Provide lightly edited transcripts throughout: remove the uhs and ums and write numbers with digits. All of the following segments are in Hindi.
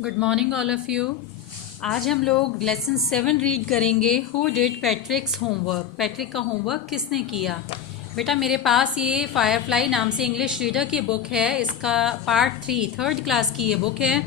Good morning all of you. आज हम लोग लेसन 7 रीड करेंगे। Who did पैट्रिक्स homework. पैट्रिक का होमवर्क किसने किया। बेटा मेरे पास ये फायरफ्लाई नाम से इंग्लिश रीडर की बुक है। इसका पार्ट 3 थर्ड क्लास की ये बुक है।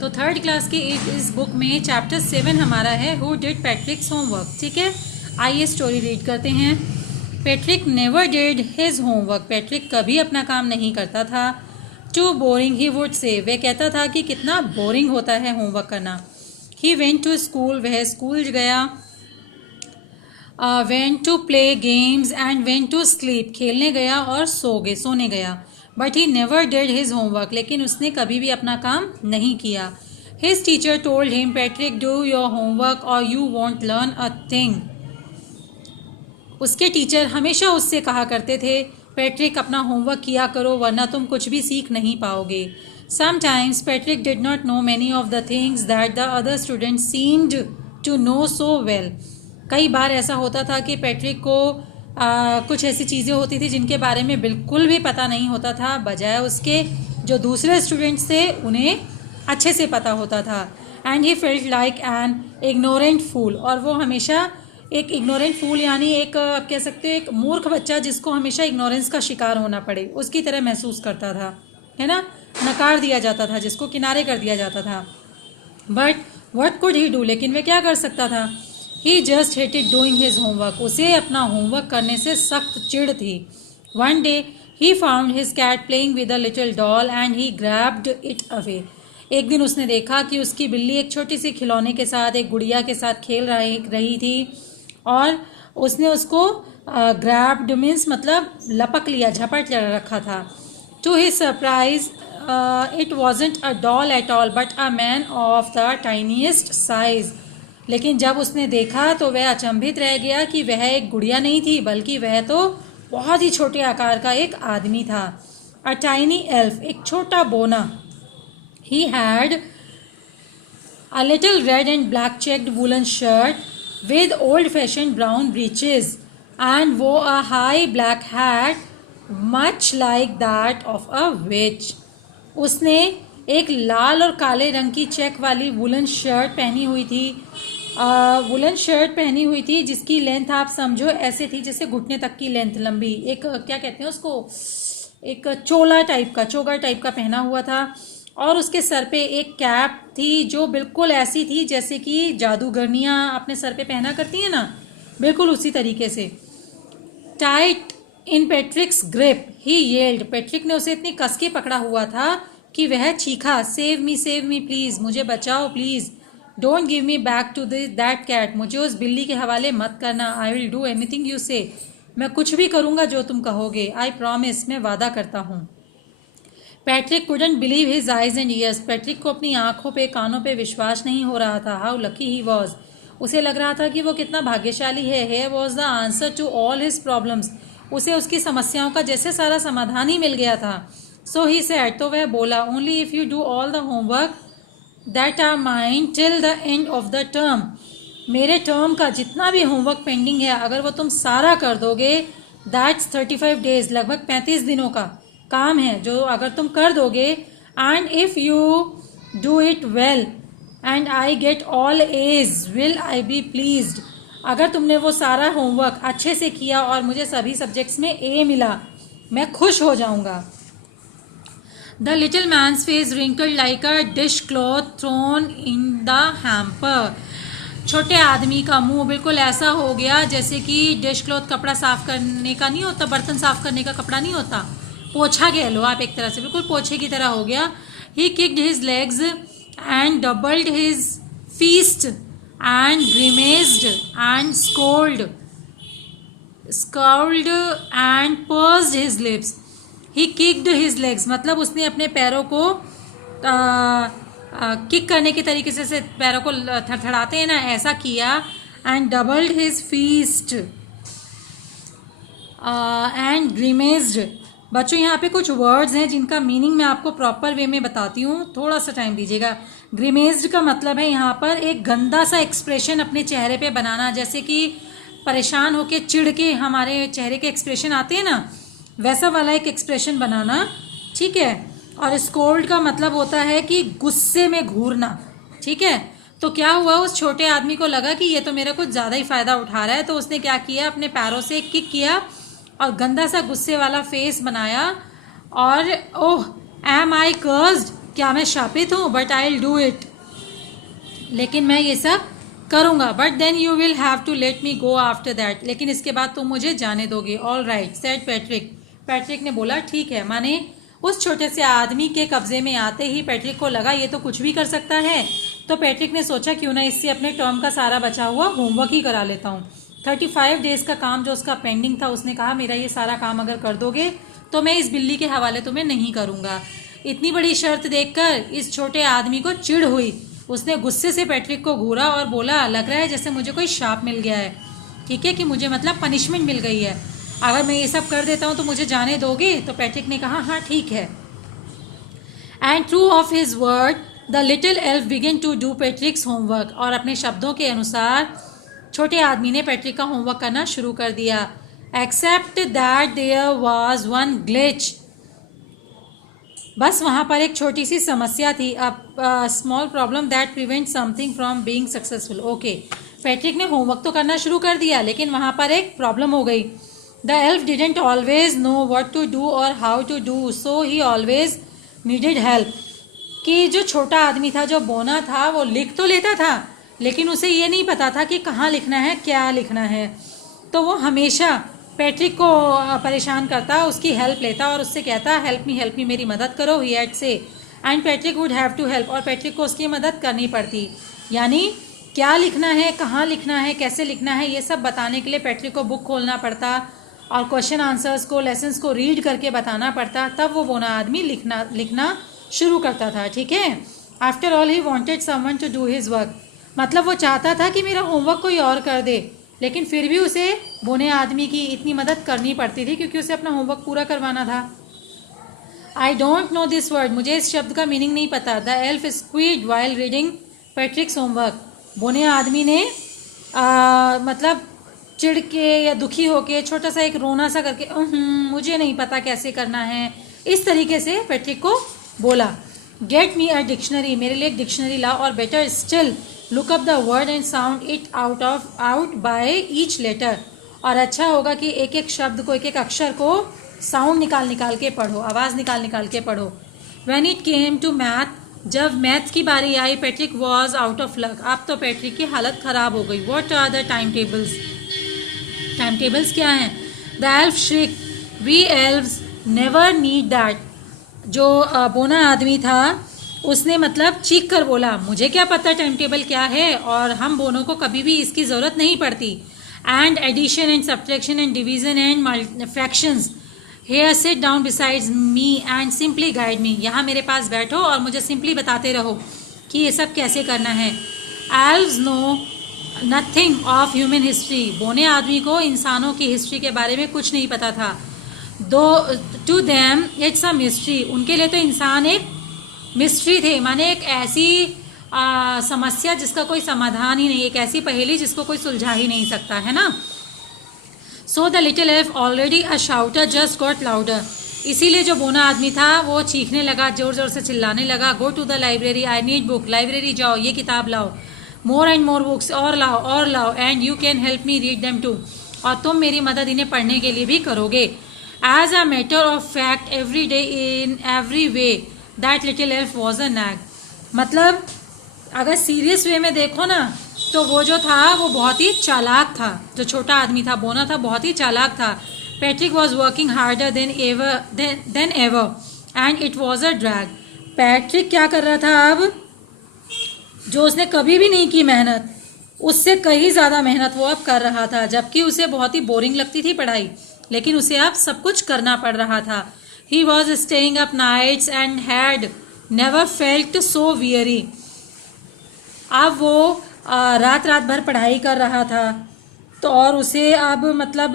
तो थर्ड क्लास की इस बुक में चैप्टर 7 हमारा है हु डिड पैट्रिक्स होमवर्क। ठीक है, आइए स्टोरी रीड करते हैं। Patrick never did his homework. Patrick कभी अपना काम नहीं करता था। Too boring he would say, वह कहता था कि कितना बोरिंग होता है होमवर्क करना। ही वेंट टू स्कूल, वह स्कूल गया। Went to play games and went to sleep, खेलने गया और सोने गया। But he never did his homework, लेकिन उसने कभी भी अपना काम नहीं किया। His teacher told him, Patrick do your homework or you won't learn a thing. उसके टीचर हमेशा उससे कहा करते थे, पैट्रिक अपना होमवर्क किया करो वरना तुम कुछ भी सीख नहीं पाओगे। Sometimes Patrick did not know many of the things that the other student seemed to know so well. कई बार ऐसा होता था कि पैट्रिक को कुछ ऐसी चीज़ें होती थी जिनके बारे में बिल्कुल भी पता नहीं होता था, बजाय उसके जो दूसरे स्टूडेंट्स थे उन्हें अच्छे से पता होता था। And he felt like an ignorant fool, और वो हमेशा एक इग्नोरेंट फूल यानी एक आप कह सकते हो एक मूर्ख बच्चा जिसको हमेशा इग्नोरेंस का शिकार होना पड़े उसकी तरह महसूस करता था, है ना। नकार दिया जाता था, जिसको किनारे कर दिया जाता था। But what could he do, लेकिन वह क्या कर सकता था। He just hated doing his homework, उसे अपना होमवर्क करने से सख्त चिढ़ थी। One day he found his cat playing with a little doll and he grabbed it away. एक दिन उसने देखा कि उसकी बिल्ली एक छोटी सी खिलौने के साथ, एक गुड़िया के साथ खेल रही थी और उसने उसको ग्रैब्ड मीन्स मतलब लपक लिया, झपट रखा था। To his surprise it wasn't a doll at all but a man of the tiniest size. लेकिन जब उसने देखा तो वह अचंभित रह गया कि वह एक गुड़िया नहीं थी बल्कि वह तो बहुत ही छोटे आकार का एक आदमी था। अ टाइनी एल्फ, एक छोटा बोना। He had a little red and black checked woollen shirt with old-fashioned brown breeches and wore a high black hat much like that of a witch. उसने एक लाल और काले रंग की चेक वाली वुलन शर्ट पहनी हुई थी। वुलन शर्ट पहनी हुई थी जिसकी लेंथ आप समझो ऐसे थी जैसे घुटने तक की लेंथ लंबी, एक क्या कहते हैं उसको, एक चोला टाइप का, चोगा टाइप का पहना हुआ था। और उसके सर पे एक कैप थी जो बिल्कुल ऐसी थी जैसे कि जादूगरनियाँ अपने सर पे पहना करती हैं ना, बिल्कुल उसी तरीके से। Tight in Patrick's grip he yelled, Patrick ने उसे इतनी कस के पकड़ा हुआ था कि वह चीखा, सेव मी प्लीज़, मुझे बचाओ please. Don't give me back to that cat, मुझे उस बिल्ली के हवाले मत करना। I will do anything you say, मैं कुछ भी करूँगा जो तुम कहोगे। आई प्रॉमिस, मैं वादा करता हूँ। Patrick couldn't believe his eyes and years, Patrick को अपनी आंखों पे कानों पे विश्वास नहीं हो रहा था। हाउ लकी ही वॉज, उसे लग रहा था कि वो कितना भाग्यशाली है। Here was the answer to all his problems, उसे उसकी समस्याओं का जैसे सारा समाधान ही मिल गया था। सो ही सेड, तो वह बोला, only if you do all the homework that are mine till the end of the term, मेरे टर्म का जितना भी होमवर्क पेंडिंग है अगर वो तुम सारा कर दोगे, दैट्स 35 डेज, लगभग 35 दिनों का काम है जो अगर तुम कर दोगे। And if you do it well and I get all A's will I be pleased, अगर तुमने वो सारा होमवर्क अच्छे से किया और मुझे सभी सब्जेक्ट्स में ए मिला, मैं खुश हो जाऊंगा। The little man's face wrinkled like a dishcloth thrown in the hamper, छोटे आदमी का मुंह बिल्कुल ऐसा हो गया जैसे कि डिश क्लॉथ कपड़ा साफ करने का नहीं होता, बर्तन साफ करने का कपड़ा नहीं होता, पोछा कह लो आप एक तरह से, बिल्कुल पोछे की तरह हो गया। He kicked his legs and doubled his fists and grimaced and scowled and pursed his lips. He kicked his legs मतलब उसने अपने पैरों को किक करने के तरीके से पैरों को थरथराते हैं ना, ऐसा किया। And doubled his fists and grimaced. बच्चों यहाँ पे कुछ वर्ड्स हैं जिनका मीनिंग मैं आपको प्रॉपर वे में बताती हूँ, थोड़ा सा टाइम दीजिएगा। ग्रिमेज्ड का मतलब है यहाँ पर एक गंदा सा एक्सप्रेशन अपने चेहरे पे बनाना, जैसे कि परेशान होके चिढ़ के हमारे चेहरे के एक्सप्रेशन आते हैं ना, वैसा वाला एक एक्सप्रेशन बनाना, ठीक है। और स्कोल्ड का मतलब होता है कि गुस्से में घूरना, ठीक है। तो क्या हुआ, उस छोटे आदमी को लगा कि ये तो मेरा कुछ ज़्यादा ही फ़ायदा उठा रहा है, तो उसने क्या किया, अपने पैरों से किक किया और गंदा सा गुस्से वाला फेस बनाया और ओह एम आई कर्स्ड, क्या मैं शापित हूँ, but I will do it, लेकिन मैं ये सब करूँगा, but then you will have to let me go after that, लेकिन इसके बाद तुम मुझे जाने दोगे। All right said Patrick, Patrick ने बोला ठीक है। माने उस छोटे से आदमी के कब्जे में आते ही पैट्रिक को लगा ये तो कुछ भी कर सकता है, तो पैट्रिक ने सोचा क्यों ना इससे अपने टर्म का सारा बचा हुआ होमवर्क ही करा लेता हूँ। 35 डेज का काम जो उसका पेंडिंग था, उसने कहा मेरा ये सारा काम अगर कर दोगे तो मैं इस बिल्ली के हवाले तुम्हें नहीं करूँगा। इतनी बड़ी शर्त देखकर इस छोटे आदमी को चिढ़ हुई, उसने गुस्से से पैट्रिक को घूरा और बोला लग रहा है जैसे मुझे कोई शाप मिल गया है, ठीक है, कि मुझे मतलब पनिशमेंट मिल गई है, अगर मैं ये सब कर देता हूँ तो मुझे जाने दोगे। तो पैट्रिक ने कहा हाँ ठीक है। And true of his word the little elf begin to do Patrick's homework, और अपने शब्दों के अनुसार छोटे आदमी ने पैट्रिक का होमवर्क करना शुरू कर दिया। Except that there was one glitch, बस वहाँ पर एक छोटी सी समस्या थी, a small problem that prevent something from being successful. Okay, Patrick ने होमवर्क तो करना शुरू कर दिया, लेकिन वहाँ पर एक प्रॉब्लम हो गई। The elf didn't always know what to do or how to do, so he always needed help. कि जो छोटा आदमी था, जो बोना था, वो लिख तो लेता था, लेकिन उसे ये नहीं पता था कि कहाँ लिखना है, क्या लिखना है, तो वो हमेशा पैट्रिक को परेशान करता, उसकी हेल्प लेता और उससे कहता हेल्प मी, मेरी मदद करो, he had said, and Patrick would have to help, और पैट्रिक को उसकी मदद करनी पड़ती। यानी क्या लिखना है, कहाँ लिखना है, कैसे लिखना है, ये सब बताने के लिए पैट्रिक को बुक खोलना पड़ता और क्वेश्चन आंसर्स को, लेसन्स को रीड करके बताना पड़ता, तब वो बोना आदमी लिखना शुरू करता था, ठीक है। After all he wanted someone to do his work, मतलब वो चाहता था कि मेरा होमवर्क कोई और कर दे, लेकिन फिर भी उसे बोने आदमी की इतनी मदद करनी पड़ती थी क्योंकि उसे अपना होमवर्क पूरा करवाना था। I don't know this word, मुझे इस शब्द का मीनिंग नहीं पता। The elf squid while reading पैट्रिक्स homework, बोने आदमी ने मतलब चिढ़ के या दुखी होके छोटा सा एक रोना सा करके मुझे नहीं पता कैसे करना है, इस तरीके से पैट्रिक को बोला। गेट मी अ डिक्शनरी, मेरे लिए एक डिक्शनरी ला, और better still look up the word and sound it out by each letter, और अच्छा होगा कि एक एक शब्द को, एक एक अक्षर को साउंड निकाल के पढ़ो, आवाज़ निकाल के पढ़ो। When it came to math, जब मैथ्स की बारी आई, Patrick was out of luck, अब तो पैट्रिक की हालत ख़राब हो गई। What are the time tables, time tables क्या हैं? The elf shrieked, we elves never need that, जो बोना आदमी था उसने मतलब चीख कर बोला मुझे क्या पता टाइम टेबल क्या है, और हम बोनों को कभी भी इसकी ज़रूरत नहीं पड़ती। And addition and subtraction and division and fractions, here sit down besides me and simply guide me, यहाँ मेरे पास बैठो और मुझे सिंपली बताते रहो कि ये सब कैसे करना है। Elves know nothing of human history, बोने आदमी को इंसानों की हिस्ट्री के बारे में कुछ नहीं पता था। Though to them it's a mystery, उनके लिए तो इंसान एक मिस्ट्री थे, माने एक ऐसी समस्या जिसका कोई समाधान ही नहीं, एक ऐसी पहेली जिसको कोई सुलझा ही नहीं सकता, है ना। So the little elf already a शाउटर just got louder, इसीलिए जो बोना आदमी था वो चीखने लगा, जोर जोर से चिल्लाने लगा। Go to the library, I need book, library जाओ, ये किताब लाओ, मोर एंड मोर बुक्स, और लाओ, and you can help me read them too, और तुम मेरी मदद इन्हें पढ़ने के लिए भी करोगे। As a matter of fact every day in every way that little elf was a nag, मतलब अगर सीरियस वे में देखो ना तो वो जो था वो बहुत ही चालाक था, जो छोटा आदमी था, बोना था, बहुत ही चालाक था। Patrick was working harder than ever and it was a drag, Patrick क्या कर रहा था अब, जो उसने कभी भी नहीं की मेहनत, उससे कहीं ज़्यादा मेहनत वो अब कर रहा था, जबकि उसे बहुत ही बोरिंग लगती थी पढ़ाई, लेकिन उसे अब सब कुछ करना पड़ रहा था। He was staying up nights and had never felt so weary, अब वो रात भर पढ़ाई कर रहा था, तो और उसे अब मतलब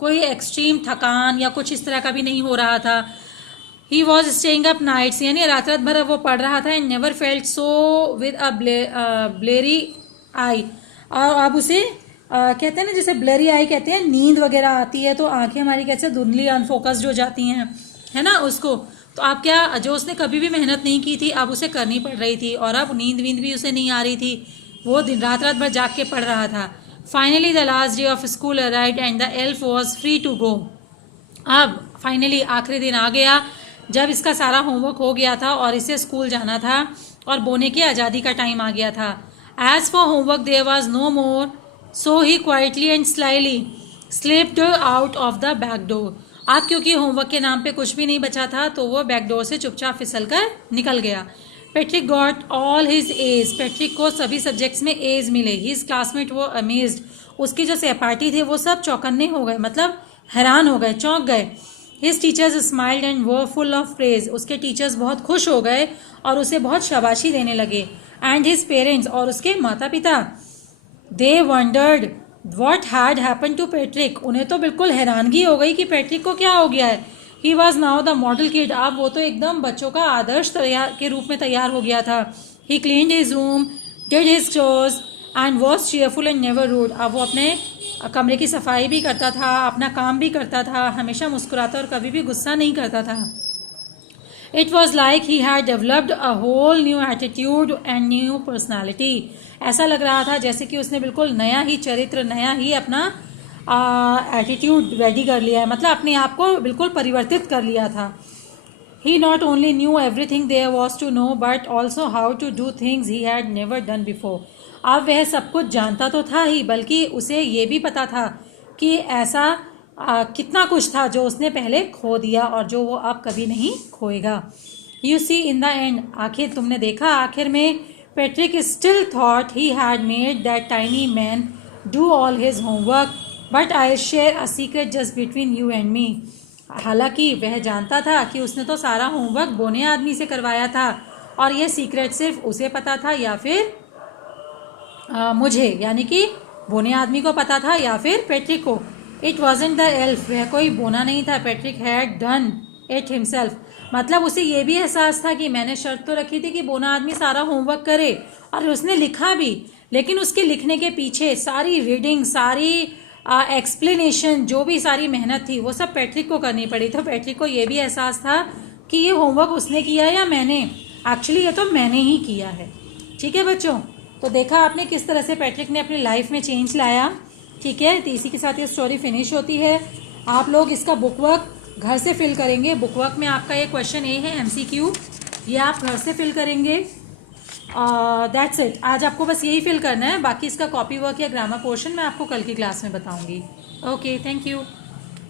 कोई एक्सट्रीम थकान या कुछ इस तरह का भी नहीं हो रहा था। He was staying up nights, यानी रात भर वो पढ़ रहा था। And never felt so with a bleary eye, और अब उसे कहते हैं ना, जैसे ब्लरी आई कहते हैं, नींद वगैरह आती है तो आंखें हमारी कैसे धुंधली अनफोकस्ड हो जाती हैं, है ना, उसको, तो आप क्या, जो उसने कभी भी मेहनत नहीं की थी अब उसे करनी पड़ रही थी, और अब नींद वींद भी उसे नहीं आ रही थी, वो दिन रात रात भर जाग के पढ़ रहा था. Finally the last day of school arrived and the elf was free to go. अब फाइनली आखिरी दिन आ गया जब इसका सारा होमवर्क हो गया था और इसे स्कूल जाना था और बोने की आज़ादी का टाइम आ गया था. As for homework there was no more, so he quietly and slyly slipped out of the back door. अब क्योंकि होमवर्क के नाम पे कुछ भी नहीं बचा था तो वो बैक डोर से चुपचाप फिसल कर निकल गया. Patrick got all his age. Patrick को सभी सब्जेक्ट्स में एज मिले. हिज क्लासमेट वो अमेज्ड. उसकी जो सहपाठी थे वो सब चौकन्ने हो गए, मतलब हैरान हो गए, चौंक गए. His teachers smiled and were full of praise. उसके टीचर्स बहुत खुश हो गए और उसे बहुत शाबाशी देने लगे. एंड हिज पेरेंट्स, और उसके माता पिता, they wondered what had happen to Patrick. उन्हें तो बिल्कुल हैरानगी हो गई कि पेट्रिक को क्या हो गया है. He was now the model kid. अब वो तो एकदम बच्चों का आदर्श के रूप में तैयार हो गया था. He cleaned his room, did his chores and was cheerful and never rude. अब वो अपने कमरे की सफाई भी करता था, अपना काम भी करता था, हमेशा मुस्कुराता और कभी भी गुस्सा नहीं करता था. It was like he had developed a whole new attitude and new personality. ऐसा लग रहा था जैसे कि उसने बिल्कुल नया ही चरित्र, नया ही अपना एटीट्यूड रेडी कर लिया है, मतलब अपने आप को बिल्कुल परिवर्तित कर लिया था. He not only knew everything there was to know but also how to do things he had never done before. अब वह सब कुछ जानता तो था ही, बल्कि उसे ये भी पता था कि ऐसा कितना कुछ था जो उसने पहले खो दिया और जो वो अब कभी नहीं खोएगा. You see in the end, आखिर तुमने देखा, आखिर में Patrick still thought he had made that tiny man do all his homework, but I share a secret just between you and me. हालांकि वह जानता था कि उसने तो सारा होमवर्क बोने आदमी से करवाया था और यह सीक्रेट सिर्फ उसे पता था या फिर मुझे, यानी कि बोने आदमी को पता था या फिर पेट्रिक को. इट वॉजेंट द एल्फ, वह कोई बोना नहीं था. Patrick had done it himself. मतलब उसे ये भी एहसास था कि मैंने शर्त तो रखी थी कि बोना आदमी सारा होमवर्क करे, और उसने लिखा भी, लेकिन उसके लिखने के पीछे सारी रीडिंग, सारी एक्सप्लेनेशन, जो भी सारी मेहनत थी वो सब पेट्रिक को करनी पड़ी. तो पेट्रिक को ये भी एहसास था कि ये होमवर्क उसने किया या मैंने. एक्चुअली ये तो मैंने ही किया है. ठीक है बच्चों, तो देखा आपने किस तरह से पेट्रिक ने अपनी लाइफ में चेंज लाया. ठीक है, तो इसी के साथ ये स्टोरी फिनिश होती है. आप लोग इसका बुकवर्क घर से फिल करेंगे. बुकवर्क में आपका ये क्वेश्चन ए है MCQ, ये आप घर से फिल करेंगे. That's it. आज आपको बस यही फिल करना है. बाकी इसका कॉपी वर्क या ग्रामर पोर्शन मैं आपको कल की क्लास में बताऊंगी. Okay, thank you.